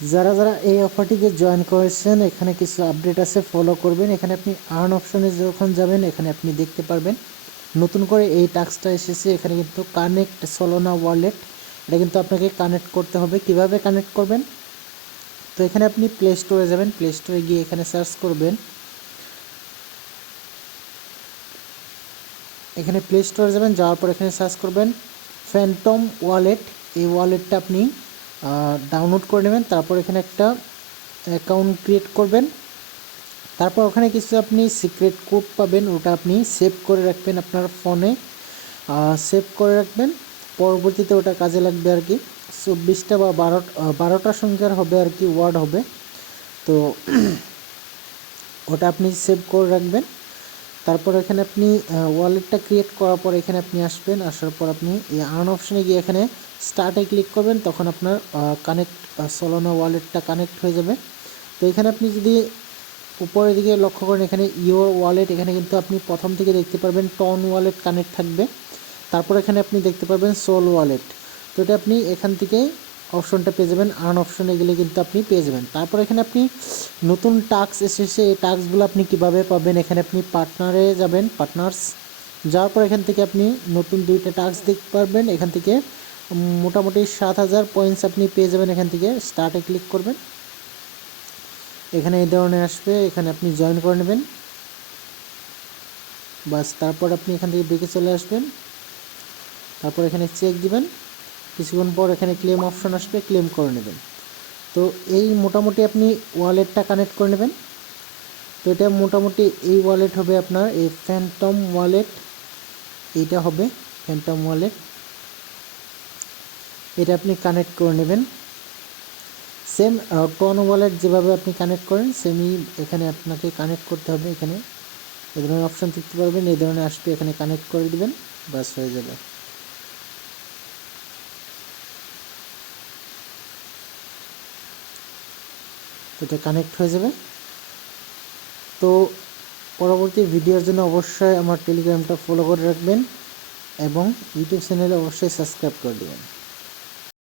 যারা যারা এই অফারটিতে জয়েন করেছেন এখানে কিছু আপডেট আছে, ফলো করবেন। এখানে আপনি আর্ন অপশনে যখন যাবেন এখানে আপনি দেখতে পারবেন নতুন করে এই টাস্কটা এসেছে। এখানে কিন্তু কানেক্ট সলোনা ওয়ালেট, এটা কিন্তু আপনাকে কানেক্ট করতে হবে। কিভাবে কানেক্ট করবেন? তো এখানে আপনি প্লে স্টোরে যাবেন, প্লে স্টোরে গিয়ে এখানে সার্চ করবেন। এখানে প্লে স্টোরে যাবেন, যাওয়ার পর এখানে সার্চ করবেন ফ্যান্টম ওয়ালেট। এই ওয়ালেটটা আপনি ডাউনলোড করে নেবেন। তারপর এখানে একটা অ্যাকাউন্ট ক্রিয়েট করবেন। তারপর ওখানে কিছু আপনি সিক্রেট কোড পাবেন, ওটা আপনি সেভ করে রাখবেন আপনার ফোনে, সেভ করে রাখবেন। পরবর্তীতে ওটা কাজে লাগবে আর কি। 24টা বা 12টা সংখ্যার হবে আর কি, ওয়ার্ড হবে। তো ওটা আপনি সেভ করে রাখবেন। তারপর এখানে আপনি ওয়ালেটটা ক্রিয়েট করার পর এখানে আপনি আসবেন, আসার পর আপনি এই আর্ন অপশনে গিয়ে এখানে স্টার্টে ক্লিক করবেন। তখন আপনার কানেক্ট সলোনা ওয়ালেটটা কানেক্ট হয়ে যাবে। তো এখানে আপনি যদি উপরের দিকে লক্ষ্য করেন, এখানে ইওর ওয়ালেট, এখানে কিন্তু আপনি প্রথম থেকে দেখতে পারবেন টন ওয়ালেট কানেক্ট থাকবে। তারপর এখানে আপনি দেখতে পারবেন সোল ওয়ালেট। তো এটা আপনি এখান থেকে অপশনটা পেয়ে যাবেন, আর্ন অপশনে গেলে কিন্তু আপনি পেয়ে যাবেন। তারপর এখানে আপনি নতুন টাস্ক এসেছে, এই টাস্কগুলো আপনি কিভাবে পাবেন? এখানে আপনি পার্টনারে যাবেন, পার্টনার্স যাওয়ার পর এখান থেকে আপনি নতুন 2টা টাস্ক দেখতে পারবেন। এখান থেকে মোটামুটি 7000 পয়েন্টস আপনি পেয়ে যাবেন। এখান থেকে স্টার্টে ক্লিক করবেন, এখানে এই ধরনের আসবে, এখানে আপনি জয়েন করে নেবেন বাস। তারপর আপনি এখান থেকে ব্রেকে চলে আসবেন, তারপর এখানে চেক দিবেন। কিছুক্ষণ পর এখানে ক্লেম অপশন আসবে, ক্লেম করে নেবেন। তো এই মোটামুটি আপনি ওয়ালেটটা কানেক্ট করে নেবেন। তো এটা মোটামুটি এই ওয়ালেট হবে আপনার এই ফ্যান্টম ওয়ালেট, এইটা হবে ফ্যান্টম ওয়ালেট। এটা আপনি কানেক্ট করে নেবেন। সেম টন ওয়ালেট যেভাবে আপনি কানেক্ট করেন সেমই এখানে আপনাকে কানেক্ট করতে হবে। এখানে এই ধরনের অপশান দেখতে পারবেন, এই ধরনের আসবে, এখানে কানেক্ট করে দিবেন, বাস হয়ে যাবে। তো এটা কানেক্ট হয়ে যাবে। তো পরবর্তী ভিডিওর জন্য অবশ্যই আমার টেলিগ্রামটা ফলো করে রাখবেন এবং ইউটিউব চ্যানেলে অবশ্যই সাবস্ক্রাইব করে দেবেন।